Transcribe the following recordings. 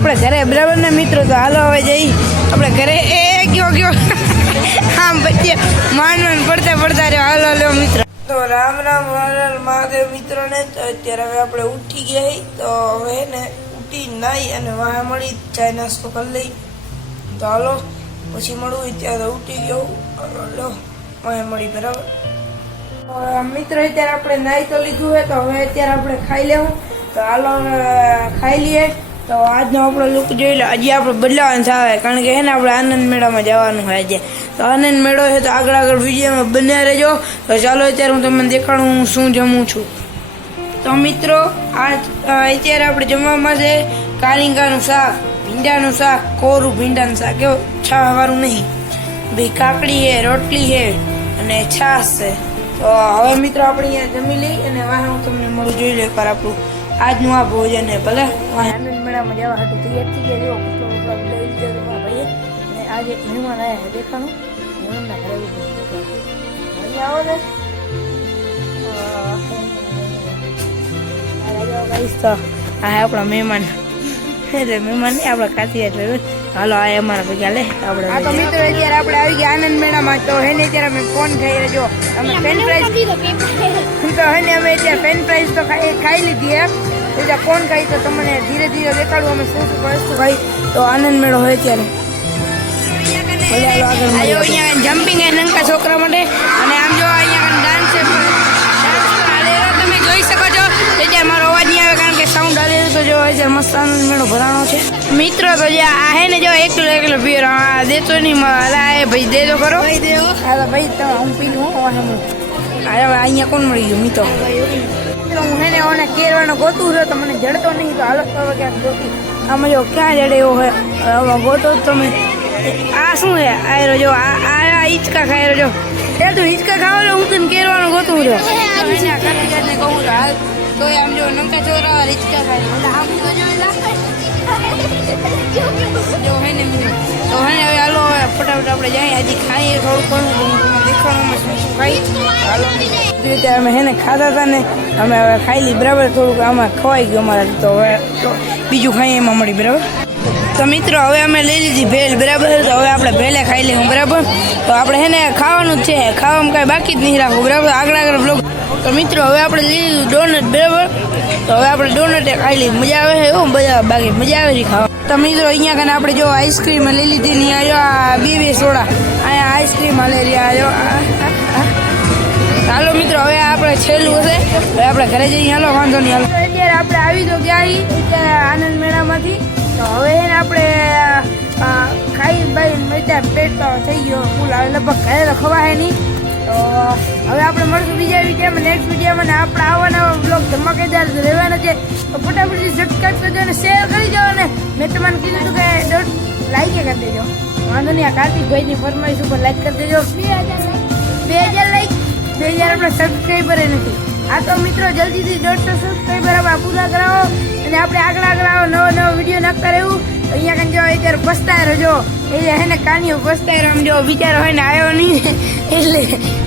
આપણે ઘરે, બરાબર ને મિત્રો? તો હાલો હવે જઈ. આપણે ઘરે, એ ગયો ગયો. આમ માંડ માંડ પડતા પડતા રહ્યો. હાલો હાલો, મિત્રો. તો રામ રામ હરલ મહાદેવ, મિત્રોને. તો અત્યારે હવે આપણે ઉઠી ગયા તો હવે ને ઉઠી નાઈ અને વાહ મળી ચાય નાસ્તો કરી લઈ. તો હાલો, પછી મળવું ત્યારે ઉઠી ગયો. લો વાહ મળી, બરાબર. મિત્રો, અત્યારે આપણે નાઈ તો લીધું હોય તો હવે અત્યારે આપણે ખાઈ લેવું. તો હાલો ખાઈ લઈએ. તો આજનો આપણો લુક જોઈ લો. હજી આપણે બદલાવાનું થાય કારણ કે એને આપણે આનંદ મેળામાં જવાનું હોય આજે. તો આનંદ મેળો છે તો આગળ આગળ વિડીયોમાં બન્યા રહેજો. તો ચાલો અત્યારે હું તમને દેખાડું હું શું જમું છું. તો મિત્રો આ અત્યારે આપણે જમવામાં છે કાલિંગાનું શાક, ભીંડાનું શાક, કોરું ભીંડાનું શાક. એવું છાવાળું નહીં. ભાઈ કાકડી છે, રોટલી છે અને છાશ છે. તો હવે મિત્રો આપણે અહીંયા જમી લઈ અને વાહ હું તમને મળું જોઈ લઉં એકવાર આપણું. આજનું આ ભોજન હે, ભલે. આનંદ મેળામાં જવા હતું તૈયાર થઈ ગયા જેવો લઈ લીધો ભાઈએ. અને આજે મહેમાન આવ્યા છે દેખાણું. એમના ઘરે છે. આવો ને. આ આપણા મહેમાન. એટલે મહેમાન નહીં, આપણા કાતિયા એટલે હાલો આ અમારા ભેગા લે આપણે આ તો મિત્રો અત્યારે આપણે આવી ગયા આનંદ મેળામાં. તો હે ને અત્યારે અમે ફોન ખાઈ રહ્યો. અમે ફેન ફ્રાઈઝ તો હે ને અમે અત્યારે ફેન ફ્રાઈઝ તો ખાઈ ખાઈ લીધી એમ. બીજા ફોન ખાઈ તો તમને ધીરે ધીરે દેખાડું અમે શું શું વસ્તુ ખાઈ તો આનંદ મેળો હોય ત્યારે જમ્પિંગ એ નંકા છોકરા આનંદ મેળો ભરાણો છે. મિત્રો તો જે આ હે ને જો એકલો એકલો પીર આ દેતો નહીં અલા એ ભાઈ દે તો કરો ભાઈ દેવો હા. ભાઈ તમે હું પી લઉં હું અરે અહીંયા કોણ મળી ગયું મિત્રો? હું હે ને ઓને કેરવાનો ગોતું રહ્યો તો મને જડતો નહીં તો હાલત હવે ક્યાંક ગોતી. આમાં જો ક્યાં જડે એવો હોય? હવે ગોતો તમે. આ શું છે આ જો આ આ હિંચકા ખાઈ રહ્યો એ તું હિંચકા ખાવા એટલે હું તને કેરવાનો ગોતું રહ્યો. તો આમ જો નંકા છોકરા હિંચકા ખાય આમ તો જો જો હે ને તો હે હવે હાલો ફટાફટ આપણે જાય હજી ખાઈએ થોડું ઘણું અમે હે ને હતા ને અમે હવે ખાઈ લી બરાબર થોડુંક આમાં ખવાઈ ગયું અમારા તો હવે બીજું ખાઈએ એમાં મળી. બરાબર? તો મિત્રો હવે અમે લઈ લીધી ભેલ બરાબર? તો હવે આપણે ભેલે ખાઈ લઈશું બરાબર? તો આપણે હે ને ખાવાનું છે ખાવામાં કાંઈ બાકી જ નહીં રાખવું બરાબર? આગળ આગળ બ્લોગ તો મિત્રો હવે આપણે લઈ લીધું ડોનટ બરાબર? તો હવે આપણે ડોનટે ખાઈ લઈએ. મજા આવે છે એવું બધા બાકી મજા આવે છે ખાવા. તો મિત્રો અહીંયા કને આપણે જો આઈસ્ક્રીમ લઈ લીધી ને આ બે બે સોડા અહીંયા આઈસ્ક્રીમ હાલે રહ્યા જો આ, આ, આ. હાલો મિત્રો હવે આપણે છેલ્લું હશે. હવે આપણે ઘરે જઈએ હાલો વાંધો નહીં હાલો. અત્યારે આપણે આવી તો ગયા તો હવે એને આપણે ખાઈ બાઈ મજા પેટ તો થઈ ગયો ફૂલ. હવે લગભગ ઘરે તો ખવાય નહીં. તો હવે આપણે મળશું બીજા વિડીયોમાં નેક્સ્ટ વિડીયોમાં આપણે આવવાના બ્લોગ ધમાકેદાર રહેવાના છે. તો ફટાફટથી સબસ્ક્રાઈબ કરજો અને શેર કરી દો અને મેં તમને કીધું હતું કે ડોટ લાઈક કરી દેજો. વાંધો નહીં, આ કાર્તિકભાઈની ફરમાઈશ ઉપર લાઈક કરી દેજો. બે હજાર લાઈક બે હજાર આપણા સબસ્ક્રાઈબર નથી. આ તો મિત્રો, જલ્દીથી દોઢસો સબસ્ક્રાઈબર આપણે પૂરા કરાવો. અને આપણે આગળ આગળ આવો નવો નવો વીડિયો નાખતા રહેવું. તો અહીંયા કન જો અત્યારે પસ્તાય રહેજો. એટલે હે ને કાનીઓ પસ્તાય રહ્યો. આમ જો વિચાર હોય ને આવ્યો નહીં. એટલે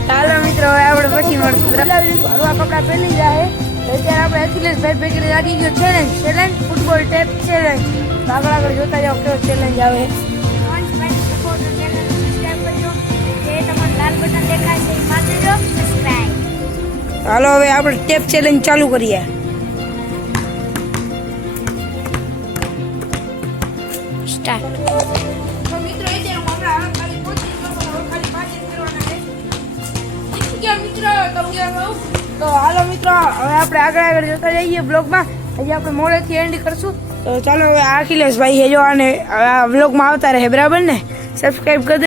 ચાલો મિત્રો, હવે આપણે પછી મળશું. બરાબર હળવા કપડાં પહેરી જાય તો અત્યારે આપણે અખિલેશ ભાઈ ભેગી લાગી ગયો challenge challenge football tape challenge આગળ આગળ જોતા જાઓ કેવો ચેલેન્જ આવે. હાલો, હવે આપણે ટેપ ચેલેન્જ ચાલુ કરીએ. સ્ટાર્ટ હાલો મિત્રો હવે આપણે આગળ આગળ જતા જઈએ બ્લોગમાં હજી આપણે મોડેથી એન્ડ કરશું તો ચાલો હવે આ અખિલેશ ભાઈ છે જો આને બ્લોગમાં આવતા રહે બરાબર ને સબસ્ક્રાઈબ કરી